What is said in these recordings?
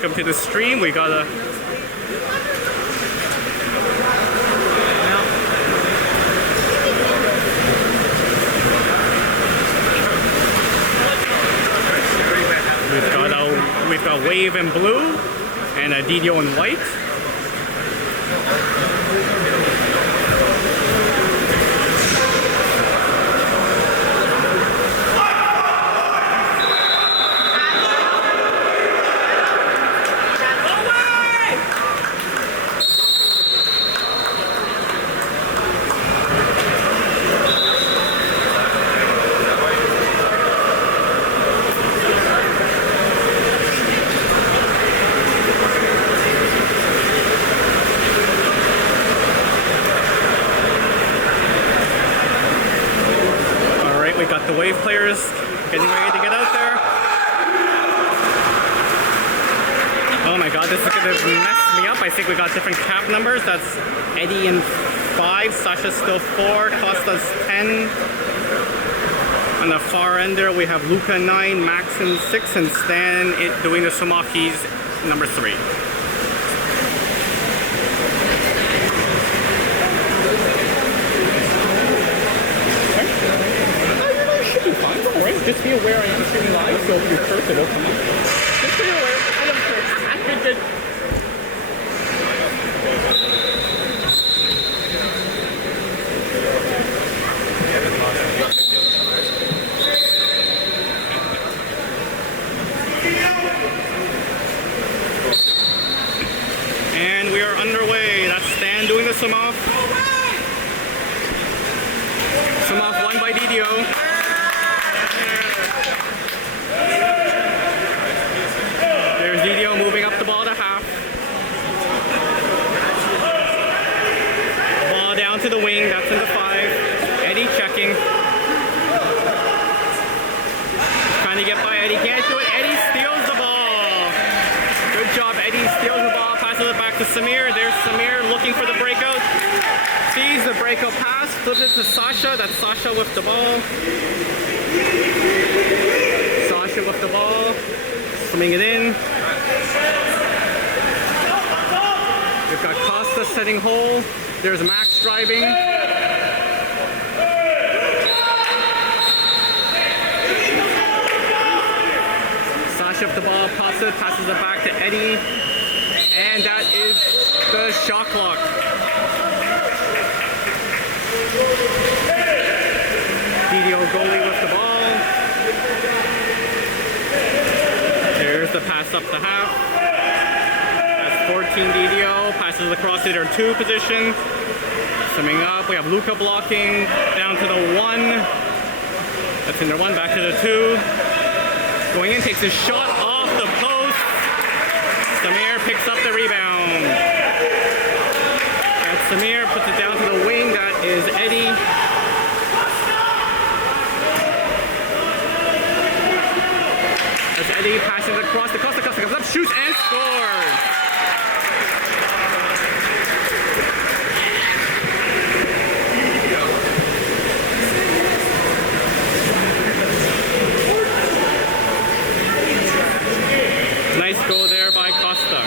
welcome to the stream. We got a we've got Wave in blue and a DDO in white. We got the Wave players getting ready to get out there. Oh my god, this is gonna mess me up. I think we got different cap numbers. That's Eddie in 5, Sasha still 4, Costa's 10. On the far end there we have Luca 9, Max in 6, and Stan doing the swim off. He's number 3. Fine, don't worry. Just be aware I am streaming live, so if you curse, it'll come up. Just be aware. I don't care. Good. And we are underway. That's Stan doing the swim off. Swim off won by DDO. There's DDO moving up the ball to half. Ball down to the wing, that's in the 5. Eddie checking. Trying to get by Eddie, can't do it. Eddie steals the ball. Good job, Eddie steals the ball, passes it back to Samir. There's Samir looking for the breakout. Sees the breakout pass, flips it to Sasha. That's Sasha with the ball. Sasha with the ball. Swimming it in. We've got Costa setting hole. There's Max driving. Sasha with the ball, pops it, passes it back to Eddie. And that is the shot clock. DDO goalie with the ball. There's the pass up the half. That's 14 DDO. Passes across to their 2 position. Summing up, we have Luca blocking down to the 1. That's in their 1, back to the 2. Going in, takes a shot off the post. Samir picks up the rebound. That's Samir, puts it down to the wing. That is Eddie. Eddie passes across the Costa. Costa comes up, shoots, and scores! Nice goal there by Costa.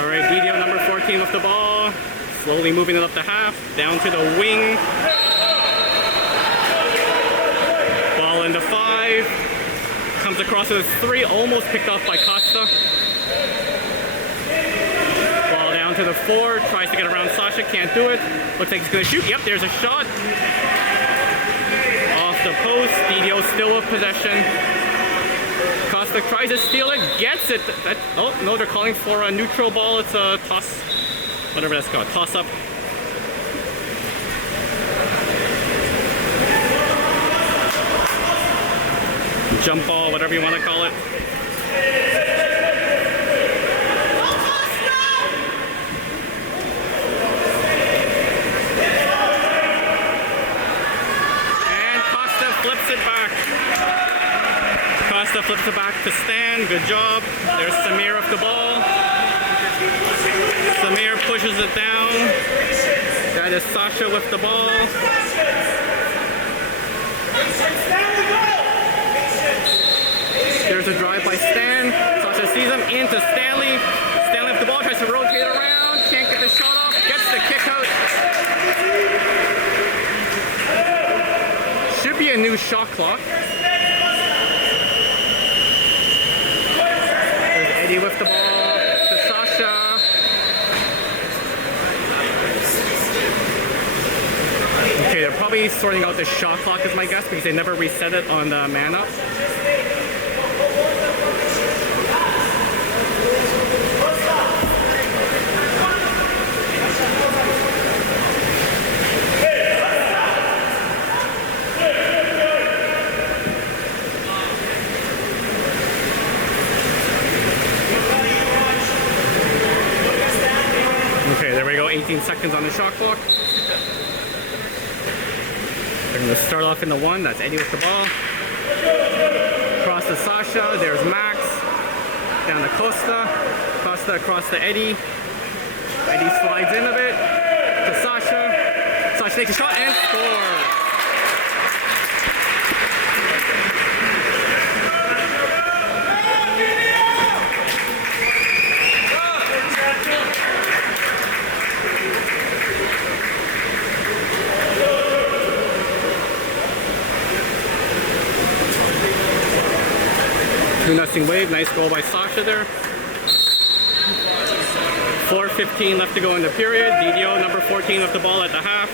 Alright, DDO number 14 with the ball. Slowly moving it up the half, down to the wing. Ball into 5. Comes across to the 3, almost picked off by Costa. Ball down to the 4, tries to get around Sasha, can't do it. Looks like he's gonna shoot. Yep, there's a shot. Off the post, DDO still with possession. Costa tries to steal it, gets it. Oh, no, they're calling for a neutral ball. It's a toss, whatever that's called, toss up. Jump ball, whatever you want to call it. And Costa flips it back. Costa flips it back to Stan. Good job. There's Samir with the ball. Samir pushes it down. That is Sasha with the ball. There's a drive by Stan. Sasha sees him into Stanley. Stanley with the ball, tries to rotate around. Can't get the shot off. Gets the kick out. Should be a new shot clock. There's Eddie with the ball to Sasha. Okay, they're probably sorting out the shot clock is my guess because they never reset it on the man up. Okay, there we go, 18 seconds on the shot clock. They're going to start off in the one, that's Eddie with the ball. Across to Sasha, there's Max. Down to Costa. Costa across to Eddie. Eddie slides in a bit to Sasha. Sasha takes a shot and scores. Nothing wave, nice goal by Sasha there. 4:15 left to go in the period. DDO number 14 with the ball at the half.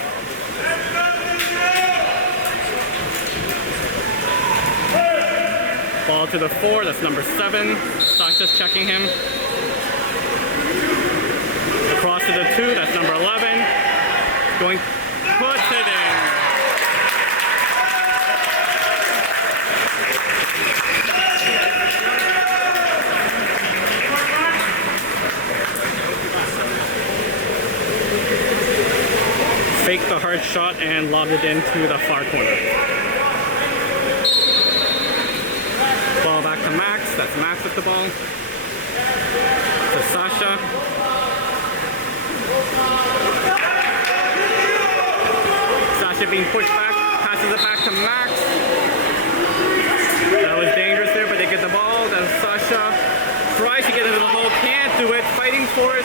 Ball to the 4, that's number 7. Sasha's checking him. Across to the 2, that's number 11. Going, puts it in. Faked the hard shot and lobbed it into the far corner. Ball back to Max. That's Max with the ball. To Sasha. Sasha being pushed back. Passes it back to Max. That was dangerous there, but they get the ball. That's Sasha. Tries to get into the hole. Can't do it. Fighting for it.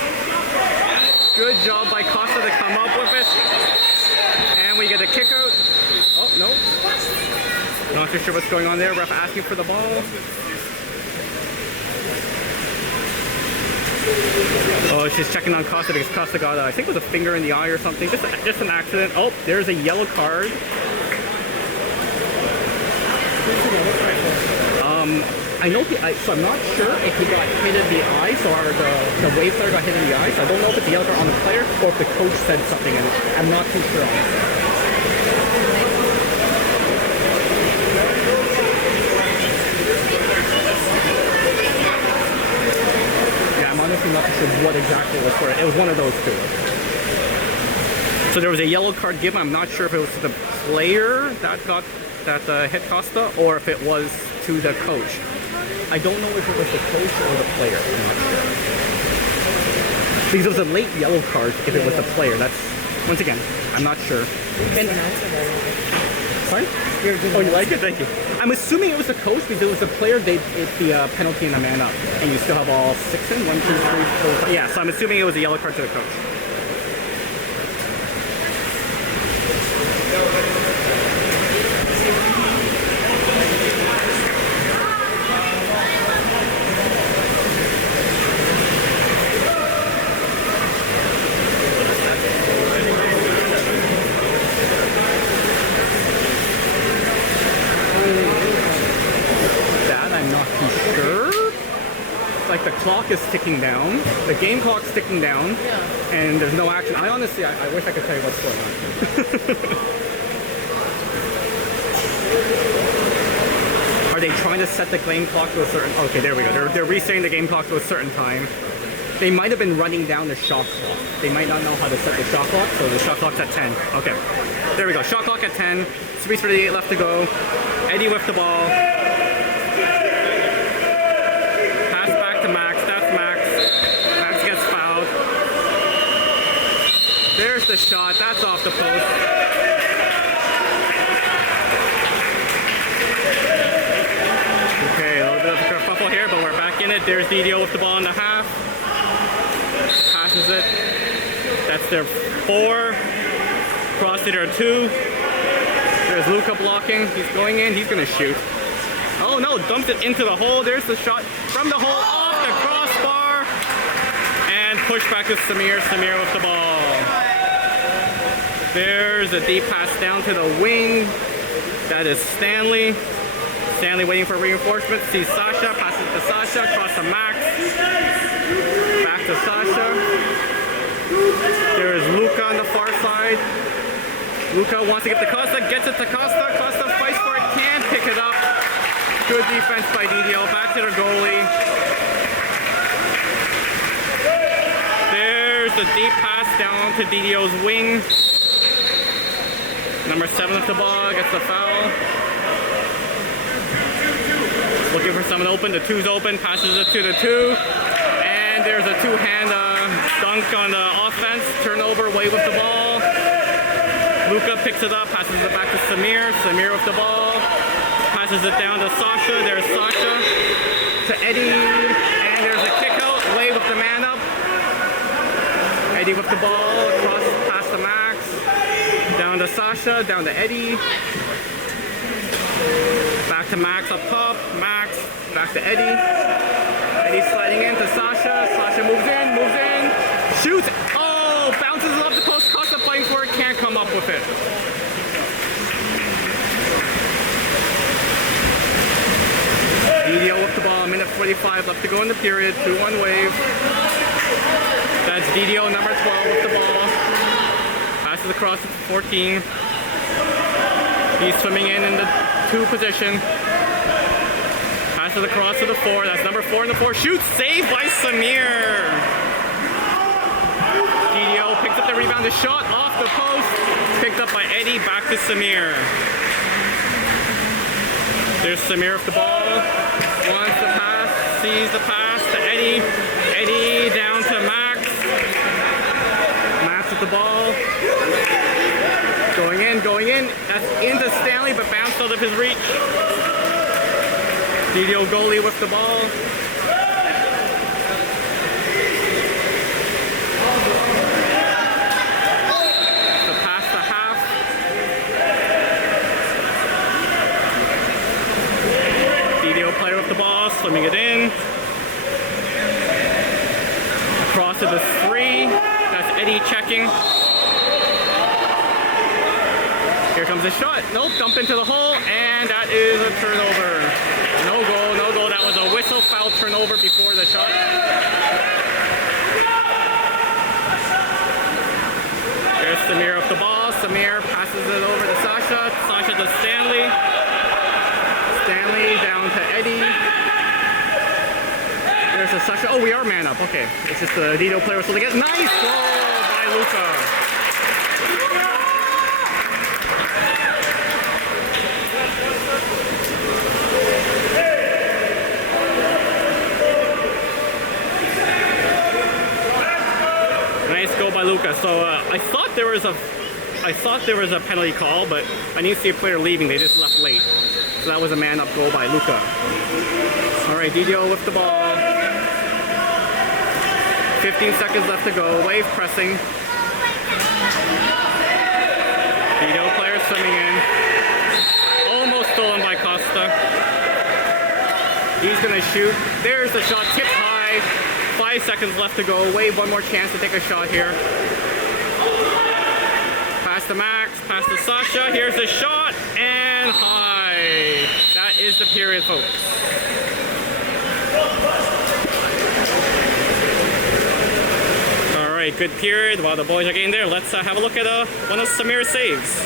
Good job by Costa to come up with it. And we get a kick out. Oh, no. Not too sure what's going on there. Ref asking for the ball. Oh, she's checking on Costa because Costa got, I think it was a finger in the eye or something. Just an accident. Oh, there's a yellow card. I know so I'm not sure if he got hit in the eye, so the wave player got hit in the eye, so I don't know if it's the yellow card on the player or if the coach said something, and I'm not too sure. Yeah, I'm honestly not too sure what exactly it was for. It was one of those two. So there was a yellow card given. I'm not sure if it was to the player that hit Costa or if it was to the coach. I don't know if it was the coach or the player. I'm not sure. Because it was a late yellow card if it was the player. That's, once again, I'm not sure. And, sorry? Oh, you like it? Thank you. I'm assuming it was the coach because it was the player, it's the penalty and a man up. And you still have all 6 in? 1, 2, 3, 4, 5. Yeah, so I'm assuming it was a yellow card to the coach. Like the clock is ticking down, the game clock's ticking down, and there's no action. I honestly, I wish I could tell you what's going on. Are they trying to set the game clock to a certain? Okay, there we go. They're resetting the game clock to a certain time. They might have been running down the shot clock. They might not know how to set the shot clock, so the shot clock's at 10. Okay, there we go. Shot clock at 10. 3:38 left to go. Eddie with the ball. To Max, that's Max. Max gets fouled. There's the shot, that's off the post. Okay, a little bit of a right, there's DDO with the ball in the half. Passes it. That's their 4. Cross their 2. There's Luka blocking. He's going in. He's going to shoot. Oh no, dumped it into the hole. There's the shot from the hole off the crossbar. And push back to Samir. Samir with the ball. There's a deep pass down to the wing. That is Stanley. Stanley waiting for reinforcements. Sees Sasha. Passes to Sasha. Cross to Max. Back to Sasha. There is Luka on the far side. Luka wants to get to Costa. Gets it to Costa. Costa fights for it. Can't pick it up. Good defense by DDO. Back to their goalie. There's a deep pass down to DDO's wing. Number 7 with the ball. Gets the foul. Looking for someone open. The 2's open. Passes it to the 2. And there's a 2-hand dunk on the offense. Turnover. Wave with the ball. Luka picks it up. Passes it back to Samir. Samir with the ball. Passes it down to Sasha. There's Sasha. To Eddie. And there's a kick out. Wave with the man up. Eddie with the ball. Across past the Max. Down to Sasha. Down to Eddie. Back to Max up top. Max. Back to Eddie. Eddie sliding in to Sasha. Sasha moves in. Moves in. Shoots. Oh! Bounces it off the post. Costa playing for it. Can't come up with it. DDO with the ball. Minute 45 left to go in the period. 2-1 wave. That's DDO number 12 with the ball. Passes across to 14. He's swimming in the 2 position. Passes across to the 4. That's number 4 in the 4. Shoots. Saved by Samir. DDO picks up the rebound. The shot off the post. Picked up by Eddie. Back to Samir. There's Samir with the ball. Wants the pass. Sees the pass to Eddie. Eddie down to Max. Max with the ball. Going in, going in. That's into Stanley, but bounced out of his reach. DDO goalie with the ball. The pass to half. DDO player with the ball, swimming it in. Across to the 3. That's Eddie checking. Here comes a shot. Nope, dump into the hole, and that is a turnover. No goal, no goal. That was a whistle foul turnover before the shot. There's Samir with the ball. Samir passes it over to Sasha. Sasha to Stanley. Stanley down to Eddie. There's a Sasha. Oh, we are man up. Okay. It's just the DDO player was still to get. Nice goal by Luka. Nice goal by Luka. So I thought there was a penalty call, but I didn't see a player leaving. They just left late. So that was a man-up goal by Luka. All right, DDO with the ball. 15 seconds left to go. Wave pressing. DDO player swimming in. Almost stolen by Costa. He's gonna shoot. There's the shot, tipped high. 5 seconds left to go. Wave one more chance to take a shot here. Pass to Max, pass to Sasha. Here's the shot, and high. That is the period, folks. All right, good period. While the boys are getting there, let's have a look at one of Samir's saves.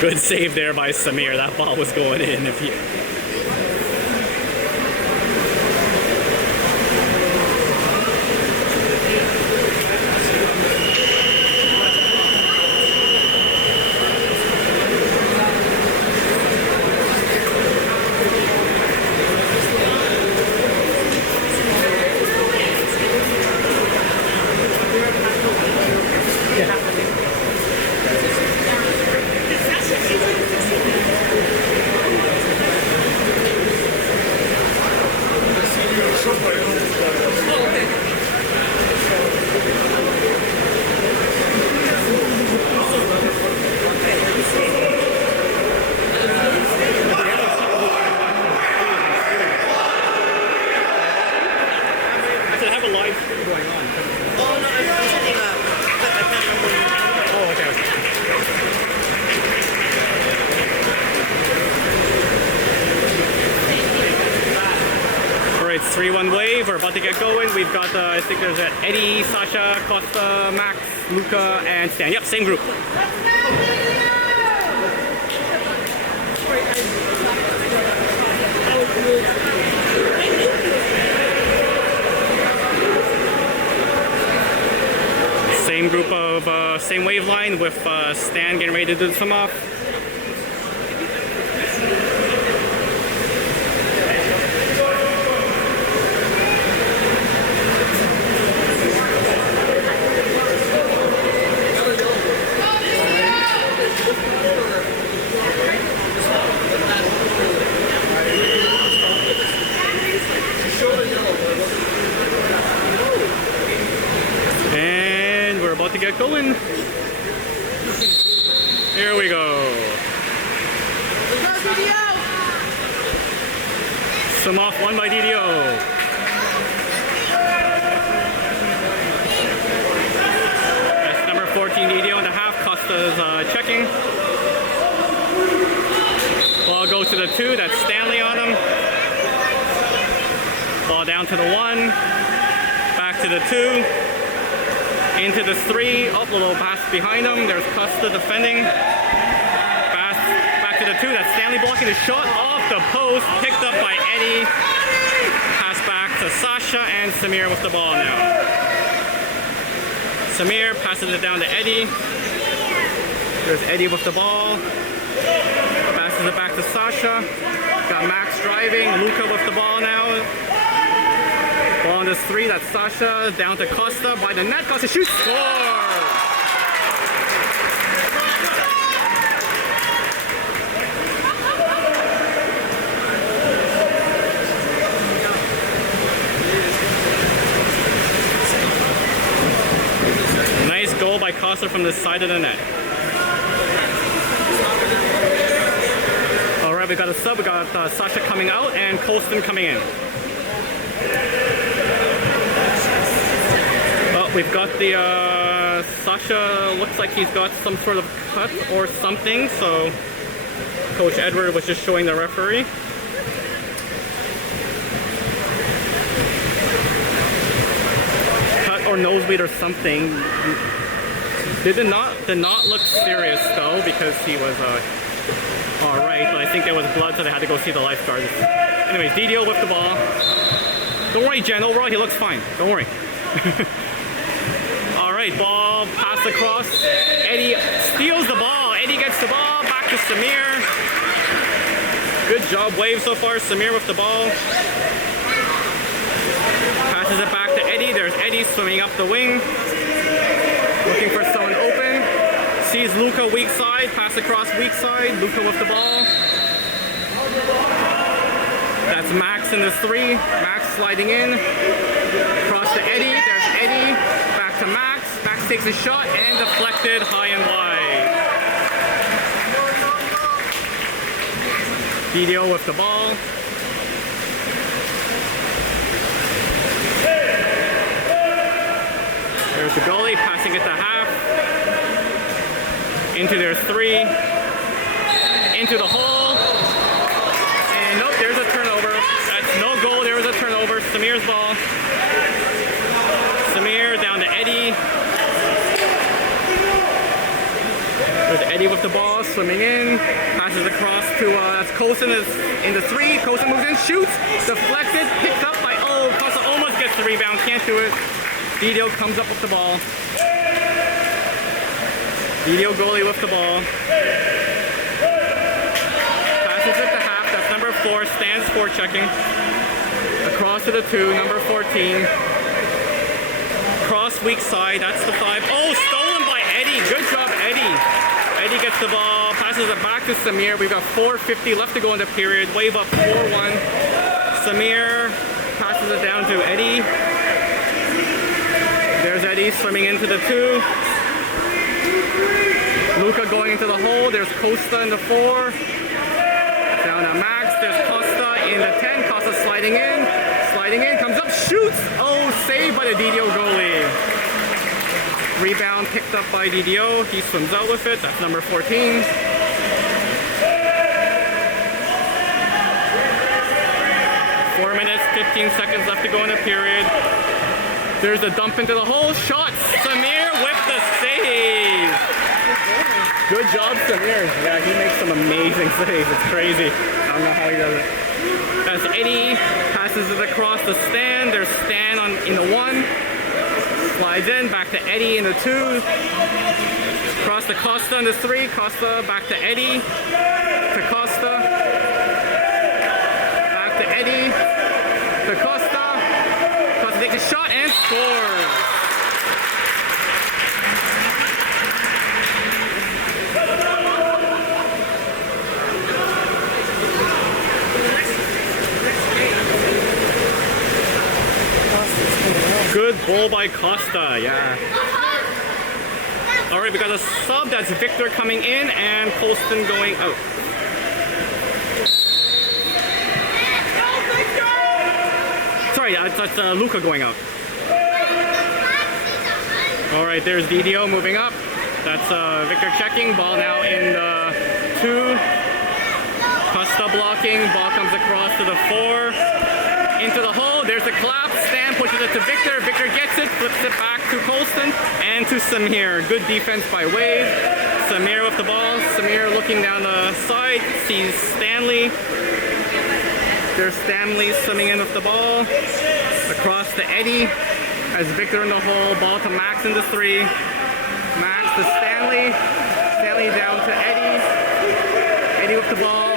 Good save there by Samir. That ball was going in. If you... wave. We're about to get going. We've got, I think there's Eddie, Sasha, Costa, Max, Luca, and Stan. Yep, same group. Same group of, same wave line with Stan getting ready to do some off. To get going. Here we go. Some off one by DDO. That's number 14 DDO in the half. Costa's checking. Ball goes to the 2. That's Stanley on him. Ball down to the 1. Back to the 2. Into the 3, up a little pass behind him. There's Costa defending. Pass back to the 2. That's Stanley blocking the shot off the post. Picked up by Eddie. Pass back to Sasha and Samir with the ball now. Samir passes it down to Eddie. There's Eddie with the ball. Passes it back to Sasha. Got Max driving. Luca with the ball now. Ball on this 3, that's Sasha, down to Costa, by the net, Costa shoots, score! Nice goal by Costa from the side of the net. Alright, we got a sub, we got Sasha coming out and Colston coming in. We've got the Sasha, looks like he's got some sort of cut or something, so Coach Edward was just showing the referee. Cut or nosebleed or something. Did not look serious though, because he was alright, but I think there was blood, so they had to go see the lifeguards. Anyways, DDO with the ball. Don't worry, Jen, overall he looks fine. Don't worry. Alright, ball passed across. Eddie steals the ball. Eddie gets the ball. Back to Samir. Good job, wave so far. Samir with the ball. Passes it back to Eddie. There's Eddie swimming up the wing. Looking for someone open. Sees Luca weak side. Pass across weak side. Luca with the ball. That's Max in the 3. Max sliding in. Cross to Eddie. There's Eddie. Back to Max. Max takes a shot and deflected high and wide. DDO with the ball. There's the goalie passing it to half. Into their 3. Into the hole. And nope, there's a turnover. That's no goal. There was a turnover. Samir's ball. Samir down to Eddie. There's Eddie with the ball, swimming in. Passes across to that's Colson is in the 3. Colson moves in, shoots, deflected, picked up by Costa almost gets the rebound, can't do it. DDO comes up with the ball. DDO goalie with the ball. Passes it to half. That's number 4. Stands for checking. Across to the 2. Number 14. Cross weak side. That's the 5. Oh, stolen by Eddie. Good job, Eddie. Eddie gets the ball. Passes it back to Samir. We've got 4:50 left to go in the period. Wave up 4-1. Samir passes it down to Eddie. There's Eddie swimming into the 2. Luca going into the hole. There's Costa in the 4. Down to Max. There's Costa in the 10. Costa sliding in. Sliding in. Comes up. Shoots. Oh, saved by the DDO goalie. Rebound picked up by DDO. He swims out with it. That's number 14. 4 minutes, 50 15 seconds left to go in the period. There's a dump into the hole. Shot. Samir with the save. Good job, Samir. Yeah, he makes some amazing saves. It's crazy. I don't know how he does it. As Eddie passes it across the stand. There's Stan in the 1. Slides in. Back to Eddie in the 2. Across to Costa in the 3. Costa back to Eddie. To Costa. Back to Eddie. To Costa. Costa takes a shot and scores. Good ball by Costa, yeah. Alright, we got a sub. That's Victor coming in and Colston going out. Sorry, that's Luca going out. Alright, there's DDO moving up. That's Victor checking. Ball now in the 2. Costa blocking. Ball comes across to the 4. Into the hole. There's the clap. Stan pushes it to Victor. Victor gets it. Flips it back to Colston and to Samir. Good defense by Wave. Samir with the ball. Samir looking down the side. Sees Stanley. There's Stanley swimming in with the ball. Across to Eddie. As Victor in the hole. Ball to Max in the 3. Max to Stanley. Stanley down to Eddie. Eddie with the ball.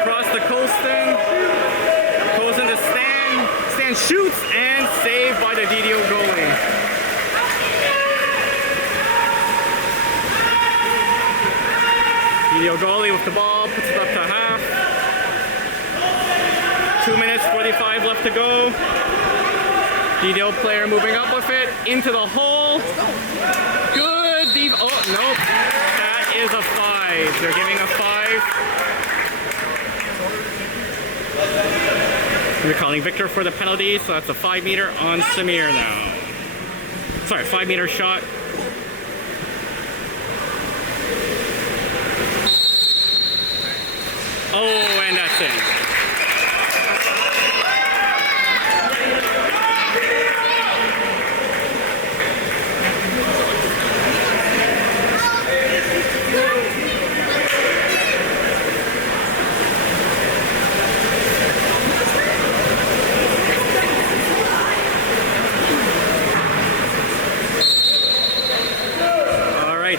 Across to Colston. Colston to Stan. Stan shoots and saved by the DDO goalie. DDO goalie with the ball. Puts it up to half. 2 minutes, 45 left to go. DDO player moving up with it. Into the hole. Good. Oh, nope. That is a 5. They're giving a 5. They're calling Victor for the penalty, so that's a 5-meter on Samir now. Sorry, 5-meter shot. Oh, and that's in.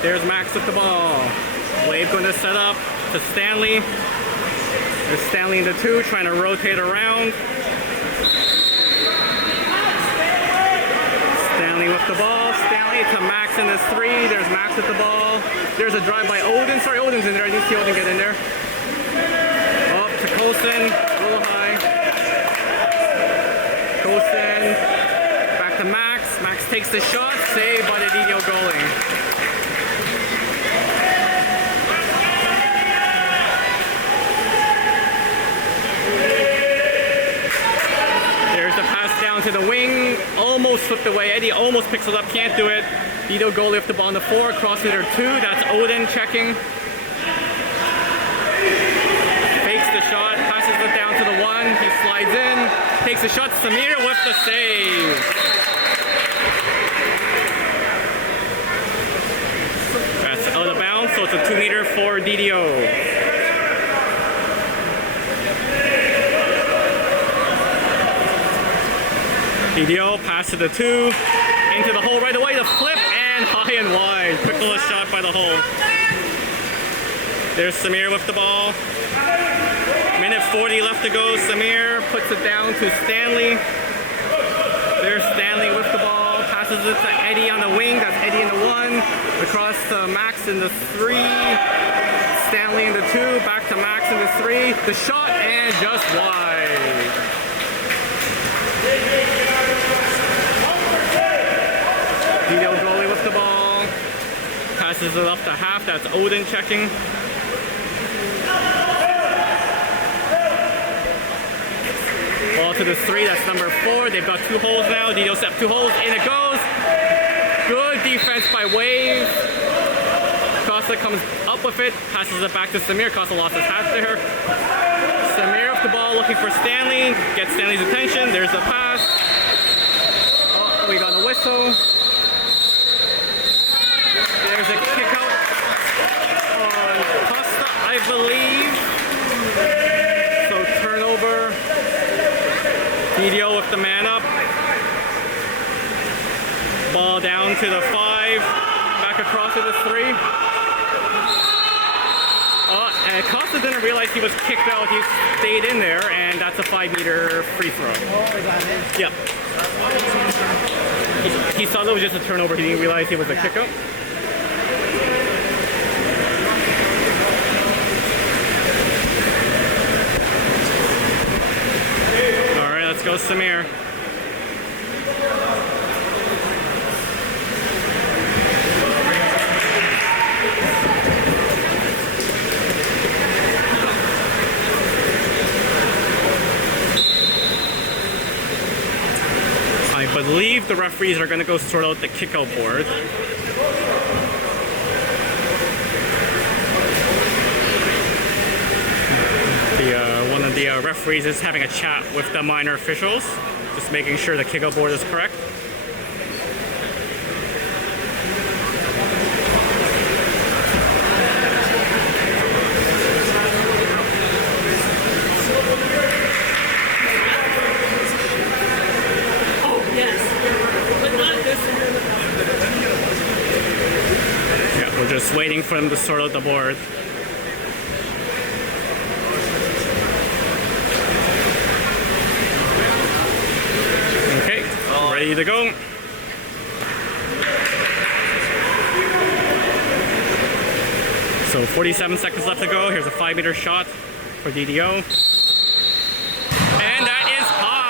There's Max with the ball. Wave going to set up to Stanley. There's Stanley in the 2, trying to rotate around. Stanley with the ball. Stanley to Max in the 3. There's Max with the ball. There's a drive by Odin. Sorry, Odin's in there. I didn't see Odin get in there. Up to Colston. A little high. Colston. Back to Max. Max takes the shot. Saved by the DDO goalie. To the wing, almost flipped away. Eddie almost picks it up, can't do it. DDO goalie with the ball on the 4, cross meter 2. That's Odin checking. Fakes the shot, passes it down to the 1. He slides in, takes the shot. Samir with the save. That's out of bounds, so it's a 2-meter for DDO. DDO pass to the 2, into the hole right away, the flip, and high and wide. Quick little shot by the hole. There's Samir with the ball. Minute 40 left to go. Samir puts it down to Stanley. There's Stanley with the ball. Passes it to Eddie on the wing. That's Eddie in the 1. Across to Max in the 3. Stanley in the 2. Back to Max in the 3. The shot, and just wide. DDO goalie with the ball. Passes it up to half. That's Odin checking. Ball to the 3. That's number 4. They've got 2 holes now. DDO set 2 holes. In it goes. Good defense by Wave. Costa comes up with it. Passes it back to Samir. Costa lost his hat there. Samir with the ball looking looking for Stanley. Gets Stanley's attention. There's the pass. Oh, we got a whistle. There's a kick out on Costa, I believe. So turnover. DDO with the man up. Ball down to the 5. Back across to the 3. And Costa didn't realize he was kicked out. He stayed in there, and that's a 5-meter free throw. Oh, is that it? Yep. He thought it was just a turnover. He didn't realize it was a kick out. All right, let's go, Samir. I believe the referees are going to go sort out the kickout board. One of the referees is having a chat with the minor officials, just making sure the kickout board is correct. We're just waiting for them to sort out the board. Okay, ready to go. So 47 seconds left to go. Here's a 5-meter shot for DDO. And that is high.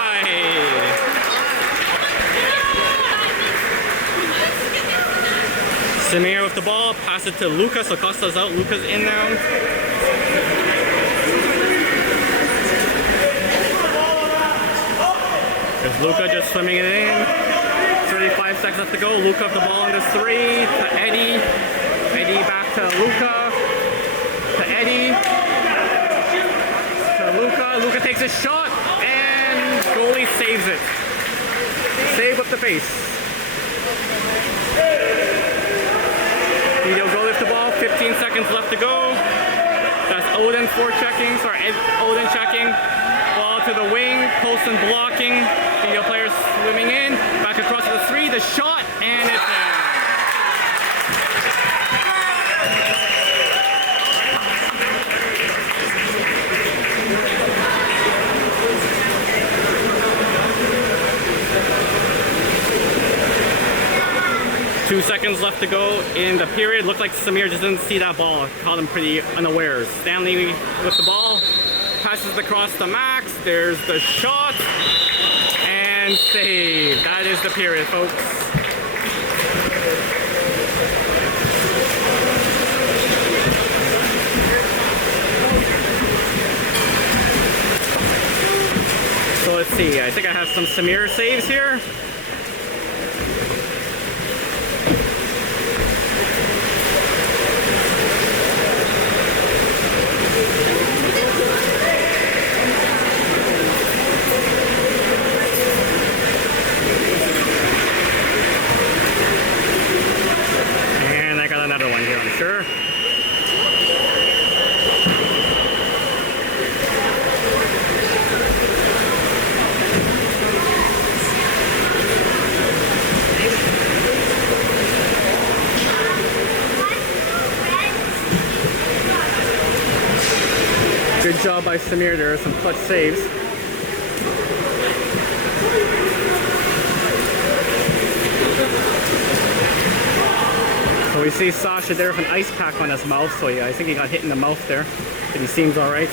Samir with the ball, pass it to Luca, so Costa's out, Luca's in now. There's Luca just swimming it in. 35 seconds left to go. Luca with the ball on the 3 to Eddie. Eddie back to Luca. To Eddie. To Luca. Luca takes a shot and goalie saves it. Save with the face. DDO go lift the ball, 15 seconds left to go. That's Odin forechecking, Odin checking. Ball to the wing, post and blocking. DDO players swimming in, back across to the 3, the shot, and it's in. Two seconds left to go in the period. Looked like Samir just didn't see that ball. Caught him pretty unawares. Stanley with the ball. Passes across to Max. There's the shot. And save. That is the period, folks. So let's see. I think I have some Samir saves here. Another one here, I'm sure. Good job by Samir. There are some clutch saves. So we see Sasha there with an ice pack on his mouth, so yeah, I think he got hit in the mouth there, but he seems all right.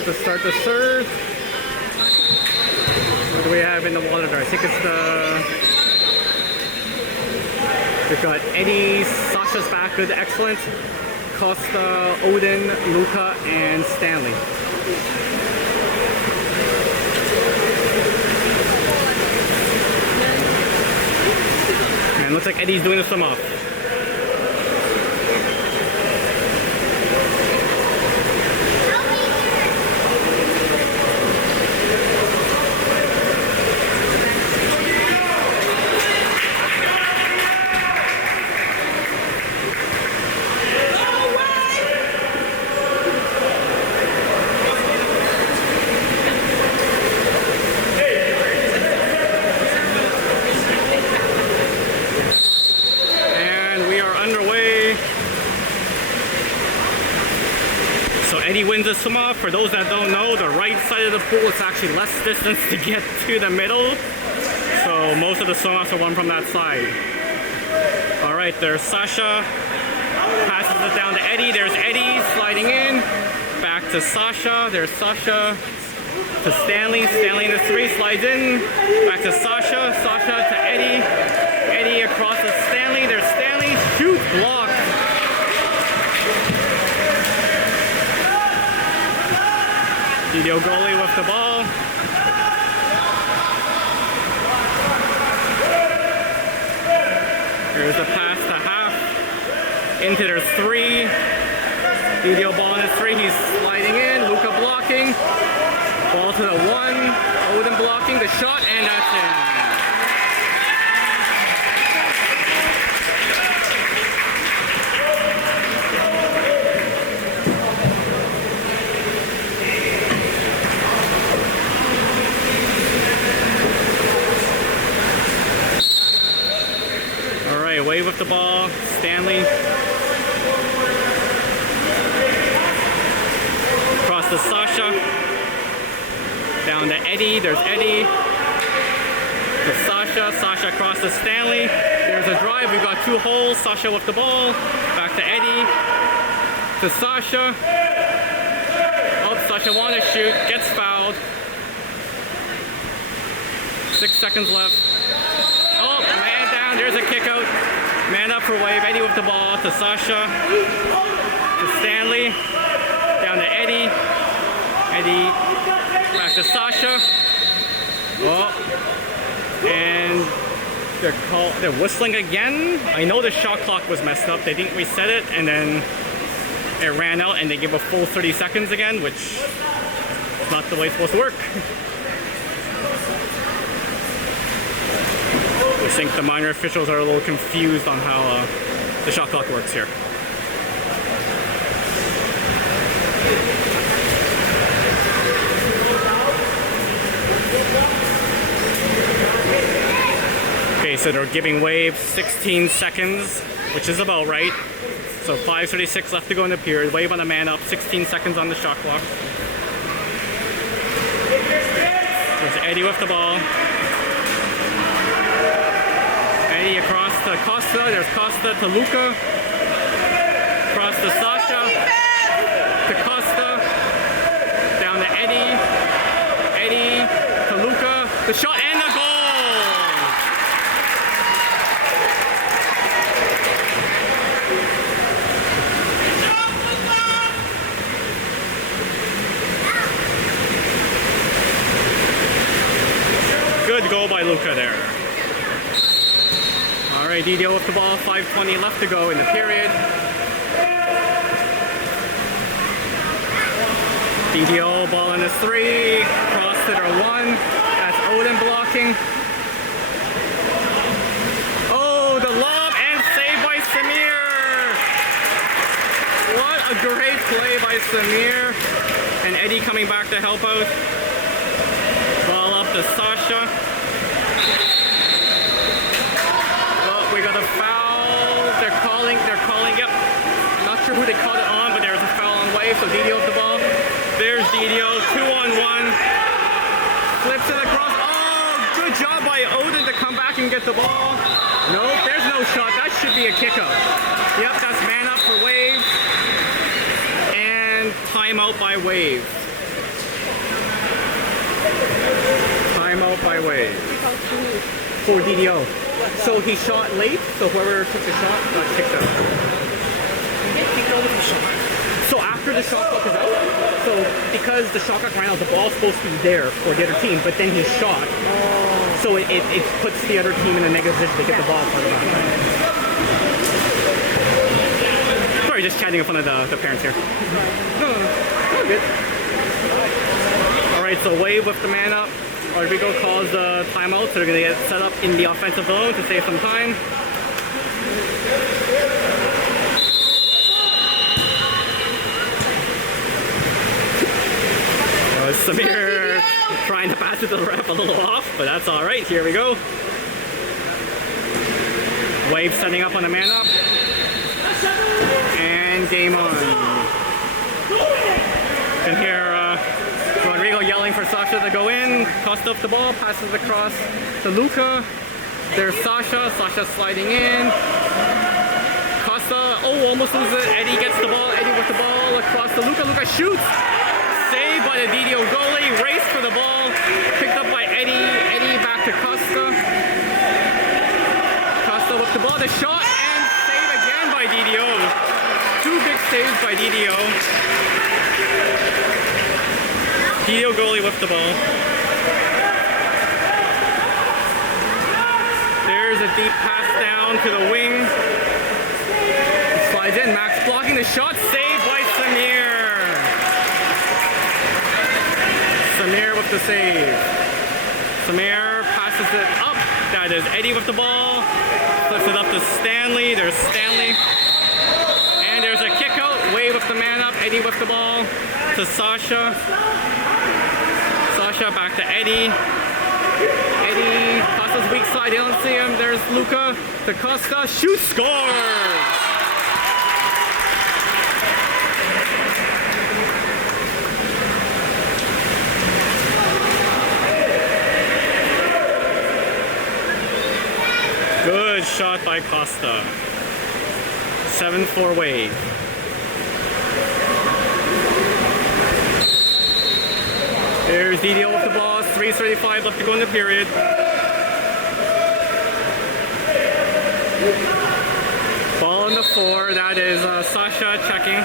about to start the serve. What do we have in the water there? I think it's we've got Eddie, Sasha's back, good, excellent. Costa, Odin, Luca, and Stanley. Man, looks like Eddie's doing the swim off. Eddie wins the swim off. For those that don't know, the right side of the pool is actually less distance to get to the middle. So most of the swim offs are won from that side. All right, there's Sasha. Passes it down to Eddie. There's Eddie sliding in. Back to Sasha. There's Sasha to Stanley. Stanley in the three, slides in. Back to Sasha. Sasha to Eddie. Eddie across to Stanley. There's Stanley. Shoot, block. DDO goalie with the ball. Here's a pass to half. Into their three. DDO ball in his three. He's sliding in. Luca blocking. Ball to the one. Odin blocking the shot, and that's in. Wave with the ball, Stanley. Across to Sasha. Down to Eddie, there's Eddie. To Sasha, Sasha across to Stanley. There's a drive, we've got two holes. Sasha with the ball. Back to Eddie. To Sasha. Oh, Sasha wanted to shoot, gets fouled. 6 seconds left. Oh, man down, there's a kick out. Man up for wave, Eddie with the ball to Sasha, to Stanley, down to Eddie, Eddie back to Sasha. Oh, and they're whistling again. I know the shot clock was messed up. They didn't reset it, and then it ran out, and they give a full 30 seconds again, which is not the way it's supposed to work. I think the minor officials are a little confused on how the shot clock works here. Okay, so they're giving wave 16 seconds, which is about right. So 5:36 left to go in the period. Wave on the man up, 16 seconds on the shot clock. There's Eddie with the ball. Eddie across to Costa, there's Costa to Luca, across to Sasha, to Costa, down to Eddie, Eddie to Luca, the shot and the goal! Good goal by Luca there. Alright, DDO with the ball, 5:20 left to go in the period. DDO ball in the three, cross to their one. That's Odin blocking. Oh, the lob and save by Samir! What a great play by Samir. And Eddie coming back to help out. Ball up to Sasha. We got a foul. They're calling, yep. I'm not sure who they called it on, but there was a foul on wave, so DDO with the ball. There's DDO, 2-on-1. Flips it across. Oh, good job by Odin to come back and get the ball. Nope, there's no shot. That should be a kick-out. Yep, that's man up for wave. And timeout by wave. up by Wave for DDO. So he shot late, so whoever took the shot got kicked out. So after the shot clock is out, so because the shot clock ran out, the ball's supposed to be there for the other team, but then he shot. So it puts the other team in a negative position to get the ball part of that. Sorry, just chatting in front of the parents here. No, all good. All right, so Wave with the man up. Rodrigo calls the timeout, so they're gonna get set up in the offensive zone to save some time. Samir trying to pass it to the ref a little off, but that's all right. Here we go. Wave setting up on the man up. And game on. You can hear Rodrigo yelling for Sasha to go in. Costa off the ball, passes across to Luca. There's Sasha. Sasha sliding in. Costa, almost loses it. Eddie gets the ball. Eddie with the ball across to Luca. Luca shoots. Saved by the DDO goalie. Race for the ball. Picked up by Eddie. Eddie back to Costa. Costa with the ball. The shot and save again by DDO. Two big saves by DDO. DDO goalie with the ball. There's a deep pass down to the wing. He slides in. Max blocking the shot. Saved by Samir. Samir with the save. Samir passes it up. That is Eddie with the ball. Flips it up to Stanley. There's Stanley. And there's a kick out. Wave with the man up. Eddie with the ball to Sasha. Sasha back to Eddie. Eddie, Costa's weak side. They don't see him. There's Luca to Costa. Shoot, scores! Good shot by Costa. 7-4 Wave. There's DDO with the ball. 3:35 left to go in the period. Ball on the 4. That is Sasha checking.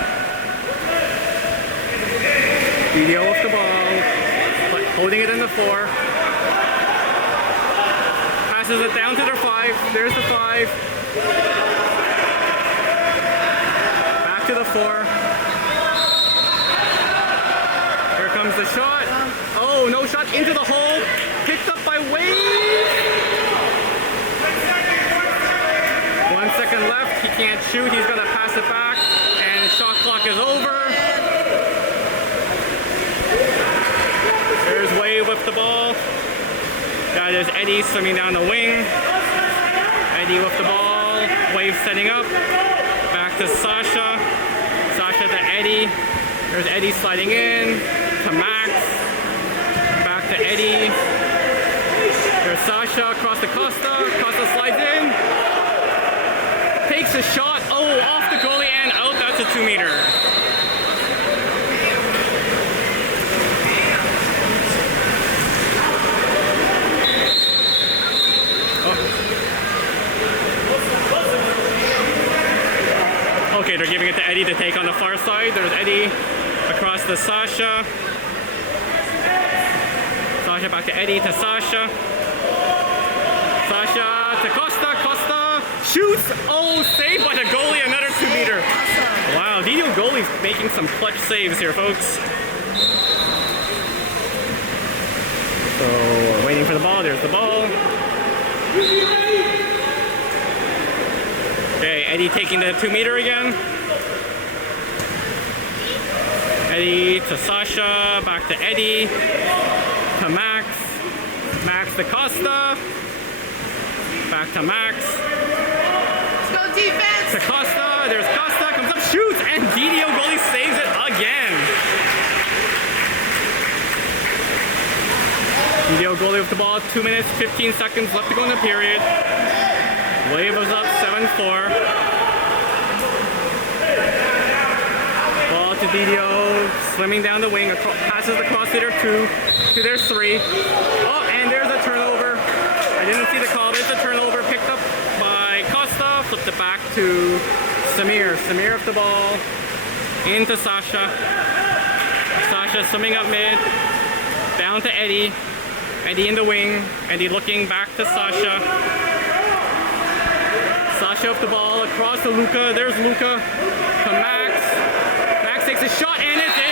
DDO with the ball. Holding it in the 4. Passes it down to their 5. There's the 5. Back to the 4. Here comes the shot. Oh, no shot into the hole. Picked up by Wade. 1 second left. He can't shoot. He's going to pass it back. And shot clock is over. There's Wade with the ball. That is Eddie swimming down the wing. Eddie with the ball. Wave setting up. Back to Sasha. Sasha to Eddie. There's Eddie sliding in. To Max. Back to Eddie. There's Sasha across to Costa. Costa slides in. Takes a shot. Oh, off the goalie and out. That's a 2-meter. Okay, they're giving it to Eddie to take on the far side. There's Eddie across to Sasha. Sasha back to Eddie to Sasha. Sasha to Costa. Costa shoots. Oh, saved by the goalie. Another 2-meter. Wow, DDO goalie's making some clutch saves here, folks. So we're waiting for the ball. There's the ball. Okay, Eddie taking the 2-meter again. Eddie to Sasha, back to Eddie, to Max, Max to Costa, back to Max. Let's go defense! To Costa, there's Costa, comes up, shoots, and DDO goalie saves it again. DDO goalie with the ball, 2 minutes, 15 seconds left to go in the period. Wave was up 7-4. Ball to to DDO, swimming down the wing, passes across to their 2, to their 3. Oh, and there's a turnover. I didn't see the call, but it's a turnover picked up by Costa, flipped it back to Samir. Samir with the ball into Sasha. Sasha swimming up mid, down to Eddie. Eddie in the wing. Eddie looking back to Sasha. Sasha up the ball across to Luca. There's Luca to Max. Max takes a shot and it's in.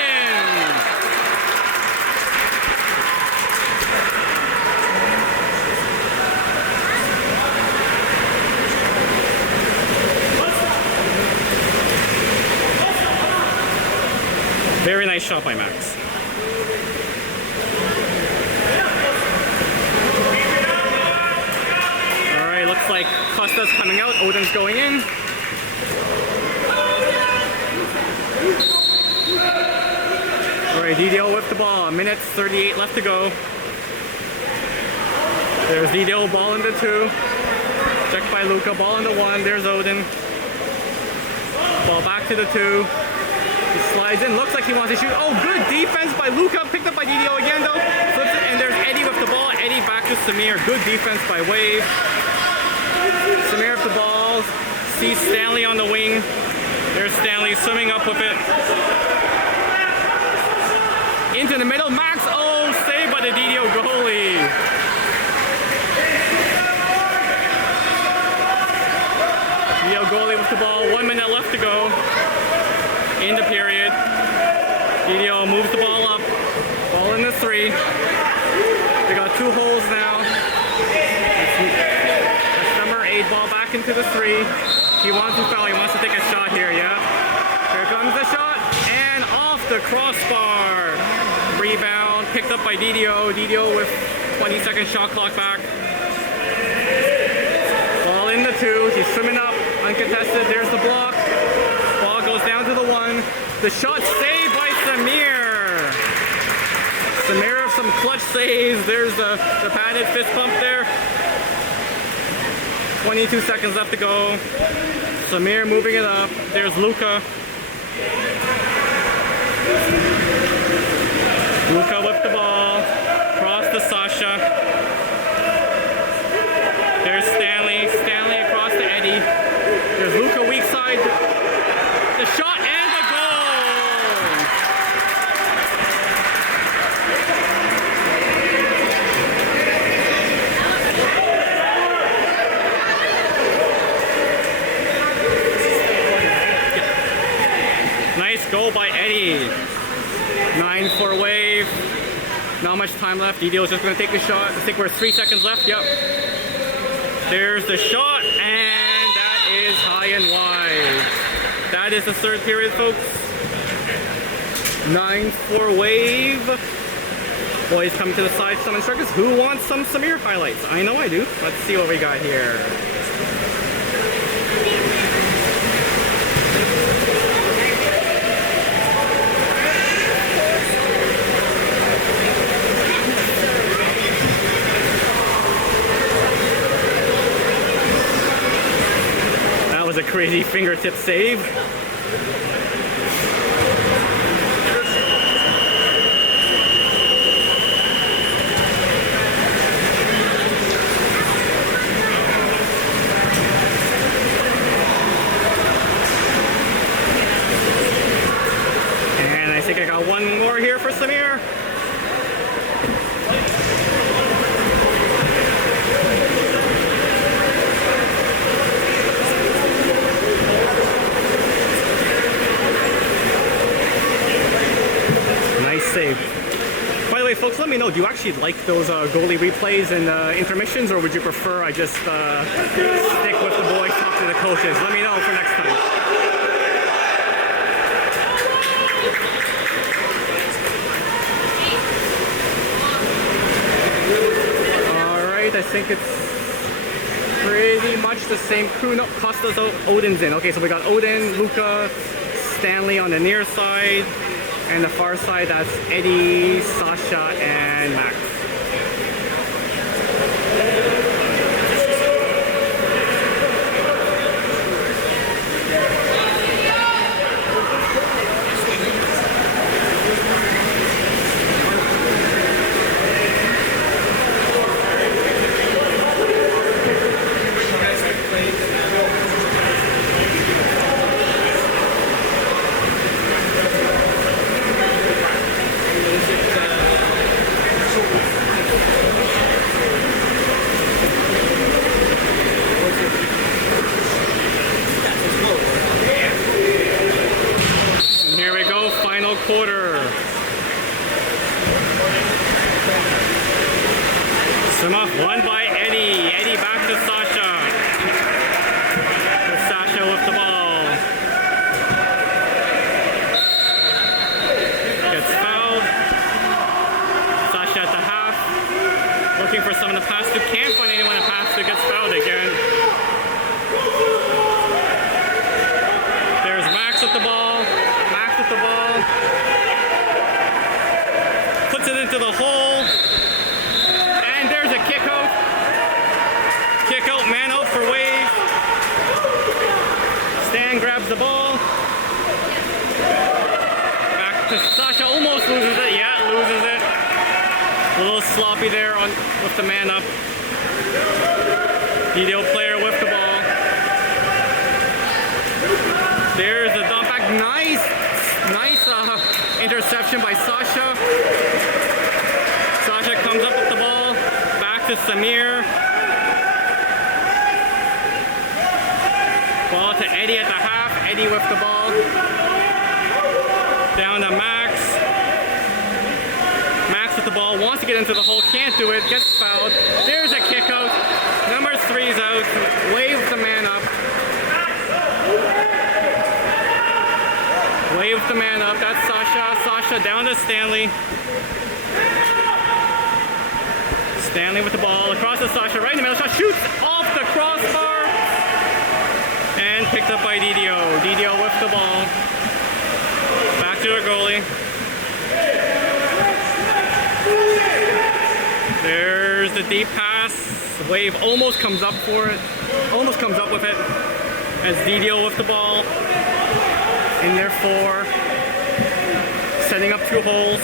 Very nice shot by Max. Alright, looks like Costa's coming out, Odin's going in. Alright, DDO with the ball, 1:38 left to go. There's DDO, ball into 2. Checked by Luca, ball into 1, there's Odin. Ball back to the 2. He slides in, looks like he wants to shoot. Oh, good defense by Luca, picked up by DDO again though. Flips it, and there's Eddie with the ball. Eddie back to Samir. Good defense by Wave. Samir with the ball. Sees Stanley on the wing. There's Stanley swimming up with it. Into the middle, Max. Oh, saved by the DDO goalie. DDO goalie with the ball. 1 minute left to go in the period. DDO moves the ball up. Ball in the 3. They got 2 holes now. That's number 8. Ball back into the 3. He wants to foul. He wants to take a shot here, yeah? Here comes the shot. And off the crossbar. Rebound. Picked up by DDO. DDO with 20-second shot clock back. Ball in the 2. He's swimming up. Uncontested. There's the block. Ball goes down to the 1. The shot saved by Samir. Samir with some clutch saves. There's the padded fist pump there. 22 seconds left to go. Samir moving it up. There's Luca. Luca with the ball. Cross to Sasha. There's Stanley. Stanley across to Eddie. There's Luca weak side. The shot and the goal! Nice goal by Eddie. 9 for Wave. Not much time left. DDO's just going to take the shot. I think we're 3 seconds left. Yep. There's the shot, and that is high and wide. That is the 3rd period, folks. 9 for Wave. Boys coming to the side, some instructors. Who wants some Samir highlights? I know I do. Let's see what we got here. That was a crazy fingertip save. And I think I got one more here for Samir. Save. By the way, folks, let me know, do you actually like those goalie replays and intermissions, or would you prefer I just stick with the boys, talk to the coaches? Let me know for next time. Alright, I think it's pretty much the same crew. No, Costa's out, Odin's in. Okay, so we got Odin, Luca, Stanley on the near side. And the far side, that's Eddie, Sasha, and Max. quarter. Swim off won by Eddie. Eddie back to Sasha. Sasha with the ball. Gets fouled. Sasha at the half. Looking for someone to pass to. Can't find anyone to pass to. Gets fouled again. There's Max with the ball. Max with the ball. Puts it into the hole. And there's a kick out. Kick out, man out for Wave. Stan grabs the ball. Back to Sasha. Almost loses it. Yeah, loses it. A little sloppy there with the man up. DDO player with the ball. There's the dump back. Nice interception by Sasha. Sasha comes up with the ball. Back to Samir. Ball to Eddie at the half. Eddie with the ball. Down to Max. Max with the ball. Wants to get into the hole. Can't do it. Gets fouled. There's a kick out. Number 3's out. Waves the man up. Wave the man up. That's Sasha. Sasha down to Stanley. Stanley with the ball. Across to Sasha. Right in the middle. Shot shoots off the crossbar. And picked up by DDO. DDO with the ball. Back to the goalie. There's the deep pass. Wave almost comes up for it. Almost comes up with it. As DDO with the ball. In there 4. Setting up 2 holes.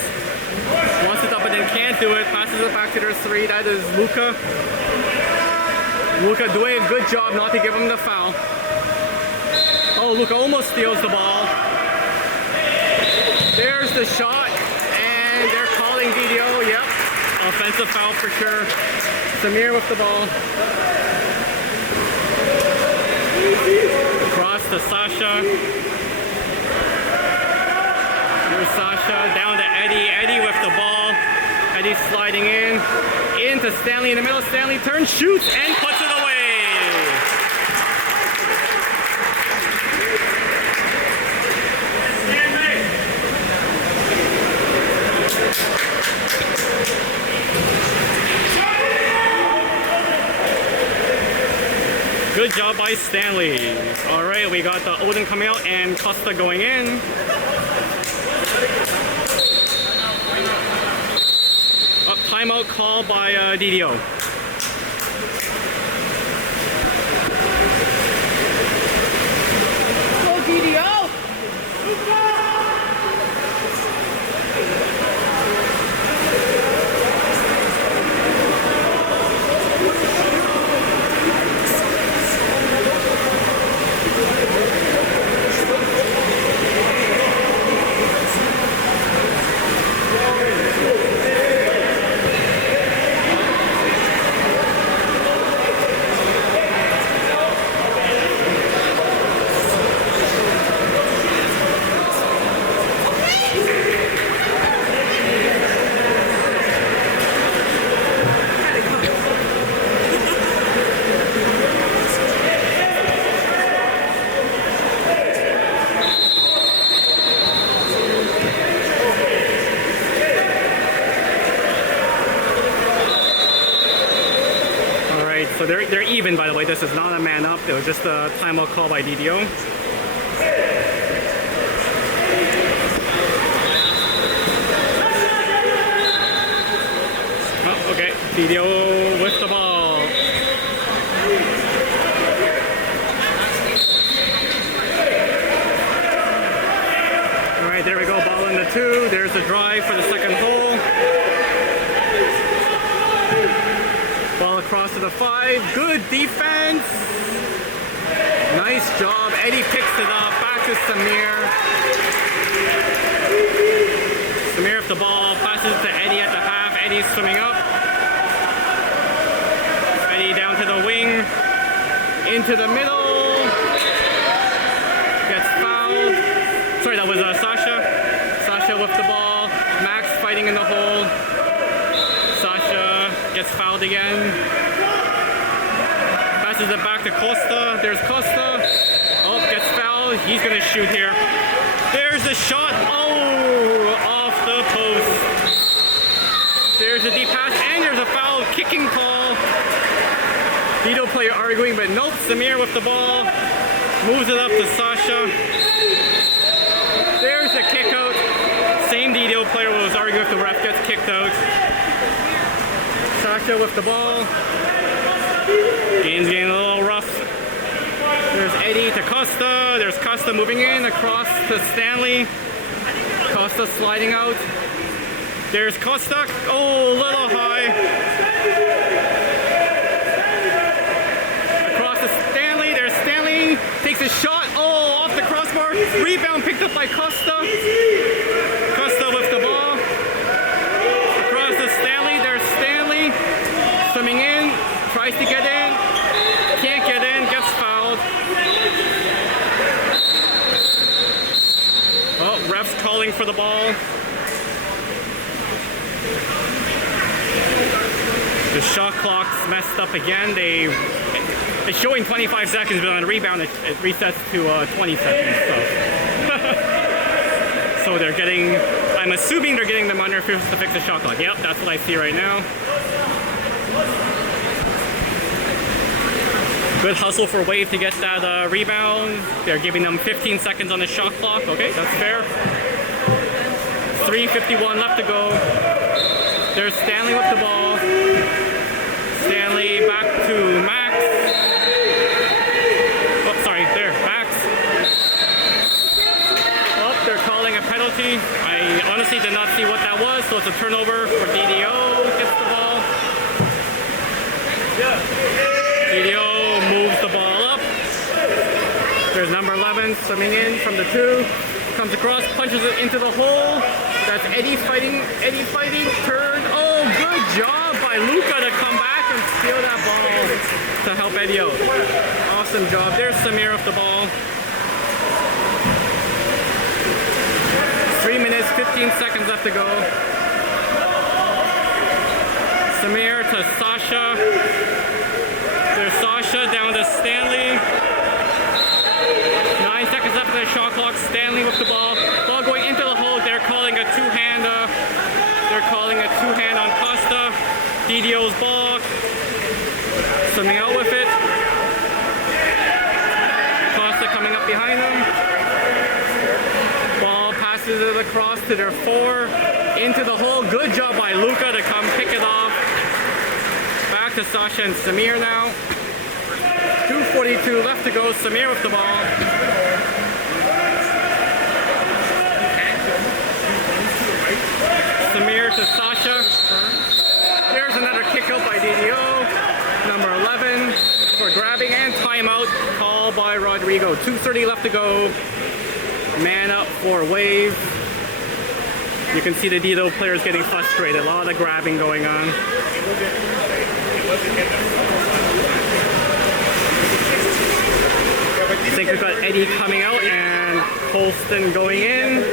Wants it up but then can't do it. Passes it back to their 3. That is Luca. Luca doing a good job not to give him the foul. Oh, Luca almost steals the ball. There's the shot. And they're calling DDO. Yep. Offensive foul for sure. Samir with the ball. Cross to Sasha. Here's Sasha. Down to Eddie. Eddie with the ball. Eddie sliding in. Into Stanley in the middle. Stanley turns, shoots, and puts it away. Good job by Stanley. All right, we got the Odin coming out and Costa going in. A timeout call by DDO. Go DDO. So they're even, by the way. This is not a man up. It was just a timeout call by DDO. Oh, okay. DDO with the ball. All right, there we go. Ball in the 2. There's the drive for the second hole. Ball across to the 5. Good defense. Nice job. Eddie picks it up. Back to Samir. Samir with the ball. Passes to Eddie at the half. Eddie's swimming up. Eddie down to the wing. Into the middle. Gets fouled. Sorry, that was Sasha. Sasha with the ball. Max fighting in the hole. Sasha gets fouled again. Passes it back to Costa. There's Costa. Oh, gets fouled. He's gonna shoot here. There's a shot. Oh, off the post. There's a deep pass, and there's a foul kicking call. DDO player arguing, but nope. Samir with the ball. Moves it up to Sasha. There's a kick out. Same DDO player was arguing with the ref, gets kicked out. Sasha with the ball. Game's getting a little rough. There's Eddie to Costa. There's Costa moving in across to Stanley. Costa sliding out. There's Costa. Oh, a little high. Across to Stanley. There's Stanley. Takes a shot. Oh, off the crossbar. Rebound picked up by Costa. Costa with the ball. Across to Stanley. There's Stanley. Swimming in. Tries to get in. Can't get in. Gets fouled. Oh, ref's calling for the ball. The shot clock's messed up again. It's showing 25 seconds, but on a rebound it resets to 20 seconds. So they're getting, I'm assuming they're getting them under to fix the shot clock. Yep, that's what I see right now. Good hustle for Wave to get that rebound. They're giving them 15 seconds on the shot clock. Okay, that's fair. 3:51 left to go. There's Stanley with the ball. Stanley back to Max. Oh, sorry, there, Max. Oh, they're calling a penalty. I honestly did not see what that was, so it's a turnover for DDO. Gets the ball. DDO moves the ball up. There's number 11 swimming in from the 2. Comes across, punches it into the hole. That's Eddie fighting, turn. Oh, good job by Luca to come back and steal that ball to help Eddie out. Awesome job. There's Samir with the ball. 3 minutes, 15 seconds left to go. Samir to Sasha. There's Sasha down to Stanley. 9 seconds left of the shot clock. Stanley with the ball. Ball going into the hole. They're calling a two-hand. On Costa. DDO's ball. Swimming out with it. Costa coming up behind them. Ball passes it across to their 4. Into the hole. Good job by Luca to come pick it off. Back to Sasha and Samir now. 2:42 left to go. Samir with the ball. Samir to Sasha. There's another kick out by DDO. Number 11 for grabbing and timeout. Call by Rodrigo. 2:30 left to go. Man up for Wave. You can see the DDO players getting frustrated. A lot of grabbing going on. I think we've got Eddie coming out and Colston going in.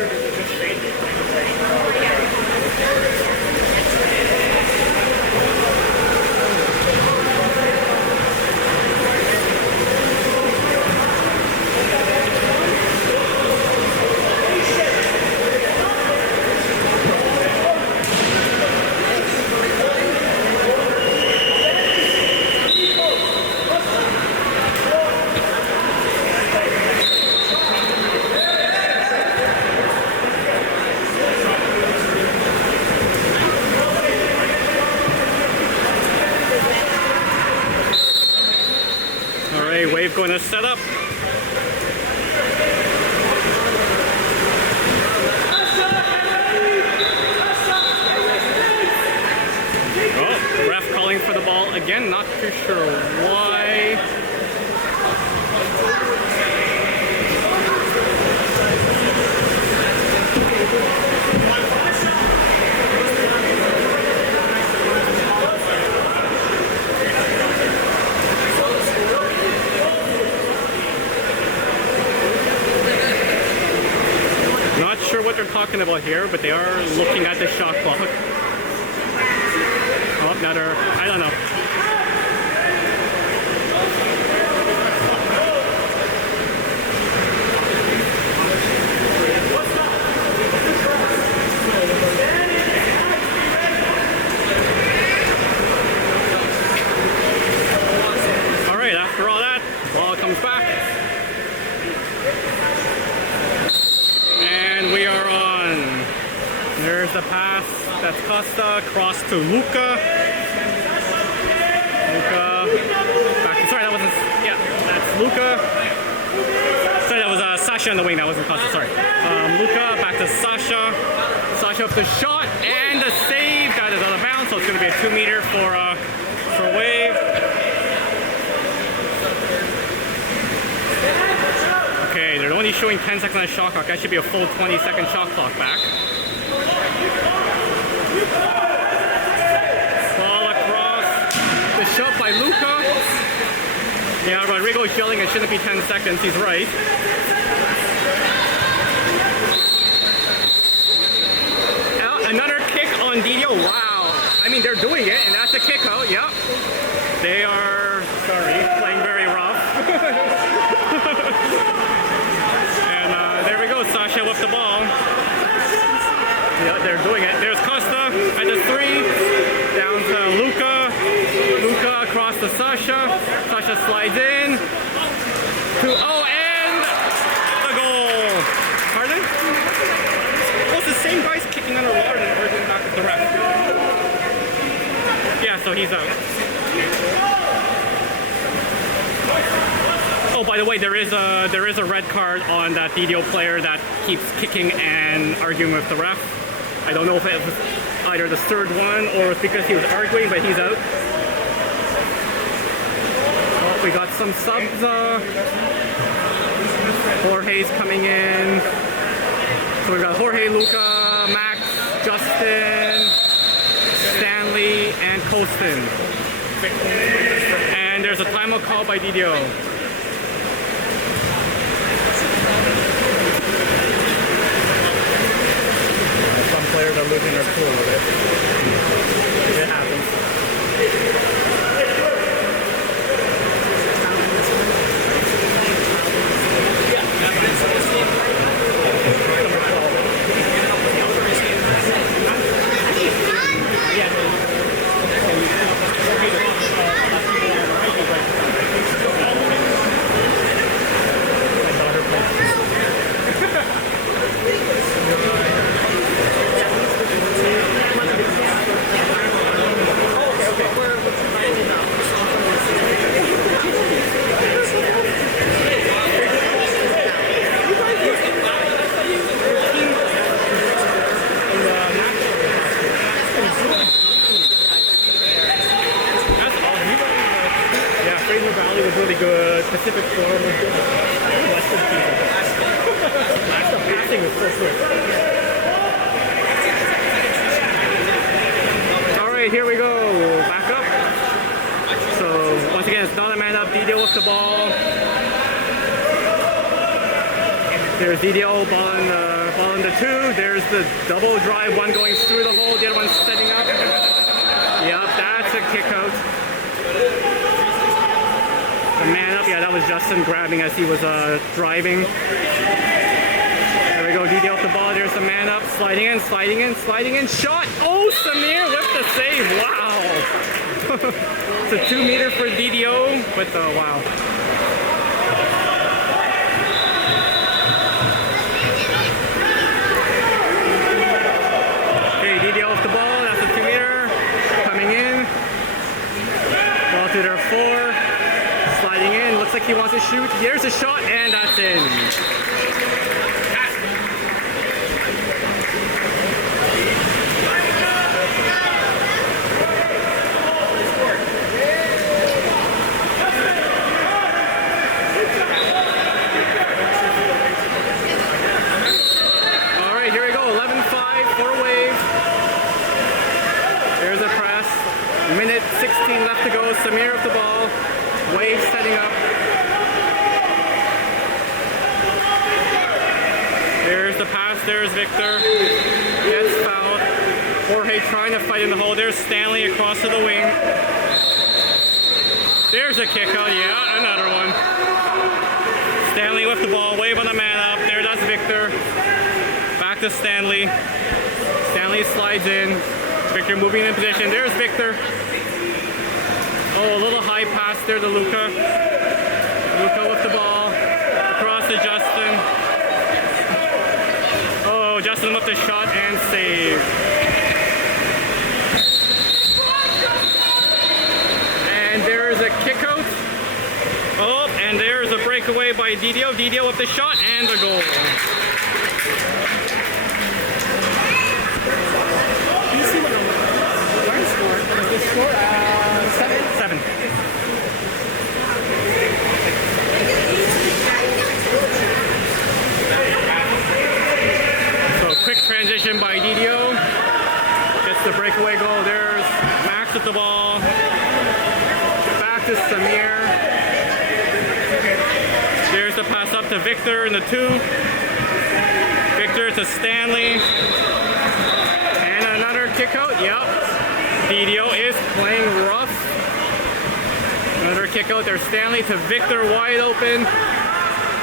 Wave going to set up. Oh, ref calling for the ball again. Not too sure why. what they're talking about here, but they are looking at the shot clock. Oh, another, I don't know. All right, after all that, ball comes back. And we are on. There's the pass. That's Costa. Cross to Luca. Back. Sorry, that wasn't. Yeah, that's Luca. Sorry, that was Sasha in the wing. That wasn't Costa. Sorry. Luca back to Sasha. Sasha up the shot and the save. That is out of bounds, so it's going to be a 2-meter for Wave. Okay, they're only showing 10 seconds on the shot clock. That should be a full 20-second shot clock back. Ball across. The shot by Luca. Yeah, Rodrigo's yelling it shouldn't be 10 seconds. He's right. Another kick on DDO. Wow. I mean, they're doing it, and that's a kick out. Yep. They are, playing very rough. There we go, Sasha with the ball. Yeah, they're doing it. There's Costa at the 3. Down to Luca. Luca across to Sasha. Sasha slides in. And the goal. Pardon? Well, it's the same guy's kicking underwater and arguing back with the ref. Yeah, so he's out. Oh, by the way, there is a red card on that DDO player that keeps kicking and arguing with the ref. I don't know if it was either the third one or it's because he was arguing, but he's out. Oh, we got some subs. Jorge's coming in. So we got Jorge, Luca, Max, Justin, Stanley, and Colston. And there's a timeout call by DDO. Players are losing their cool with it. It happens. Pacific Forum was good. Western people. The passing was so quick. Alright, here we go. Back up. So, once again, it's not a man up. DDO with the ball. There's DDO, ball in the 2. There's the double drive, one going through the hole, the other one setting up. Yep, that's a kick out. Man up, yeah, that was Justin grabbing as he was driving. There we go, DDO off the ball, there's the man up, sliding in, shot! Oh, Samir with the save, wow! It's a 2-meter for DDO, but wow. Okay, DDO off the ball, that's a 2-meter, coming in. Ball to their 4. Sliding in, looks like he wants to shoot. Here's a shot, and that's in. All right, here we go. 11-5 for Wave. There's a press. Minute 16 left to go. Samir with the ball. Wave setting up. There's the pass. There's Victor. Gets fouled. Jorge trying to fight in the hole. There's Stanley across to the wing. There's a kick out. Yeah, another one. Stanley with the ball. Wave on the man up. There, that's Victor. Back to Stanley. Stanley slides in. Victor moving in position. There's Victor. Oh, a little high pass there to Luca. Luca with the ball. Across to Justin. Oh, Justin with the shot and save. And there's a kick out. Oh, and there's a breakaway by DDO. DDO with the shot and the goal. Seven. So quick transition by DDO. Gets the breakaway goal. There's Max with the ball. Back to Samir. There's the pass up to Victor in the 2. Victor to Stanley. And another kick out. Yep. DDO is playing rough. Another kick out there. Stanley to Victor, wide open.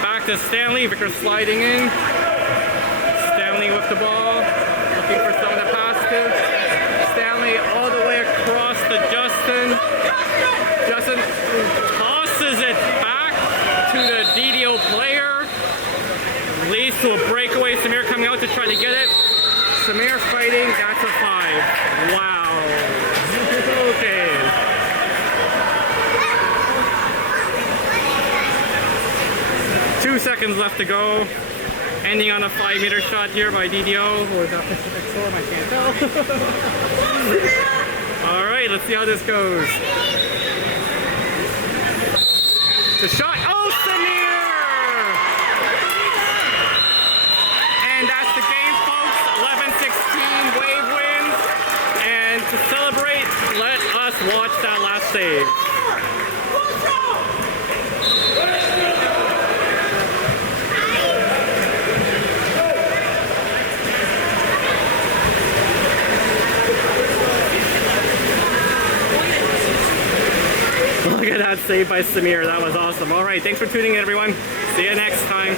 Back to Stanley. Victor sliding in. Stanley with the ball. Looking for someone to pass to. Stanley all the way across to Justin. Justin tosses it back to the DDO player. Leads to a breakaway. Samir coming out to try to get it. Samir fighting. That's a 5. Wow. Okay. Two seconds left to go. Ending on a 5-meter shot here by DDO. Or is that Pacific Storm? I can't tell. All right, let's see how this goes. The shot. Oh, Samir! And that's the game, folks. 11-16, Wave wins. And to celebrate, let us watch that last save. Look at that save by Samir. That was awesome. All right, thanks for tuning in, everyone. See you next time.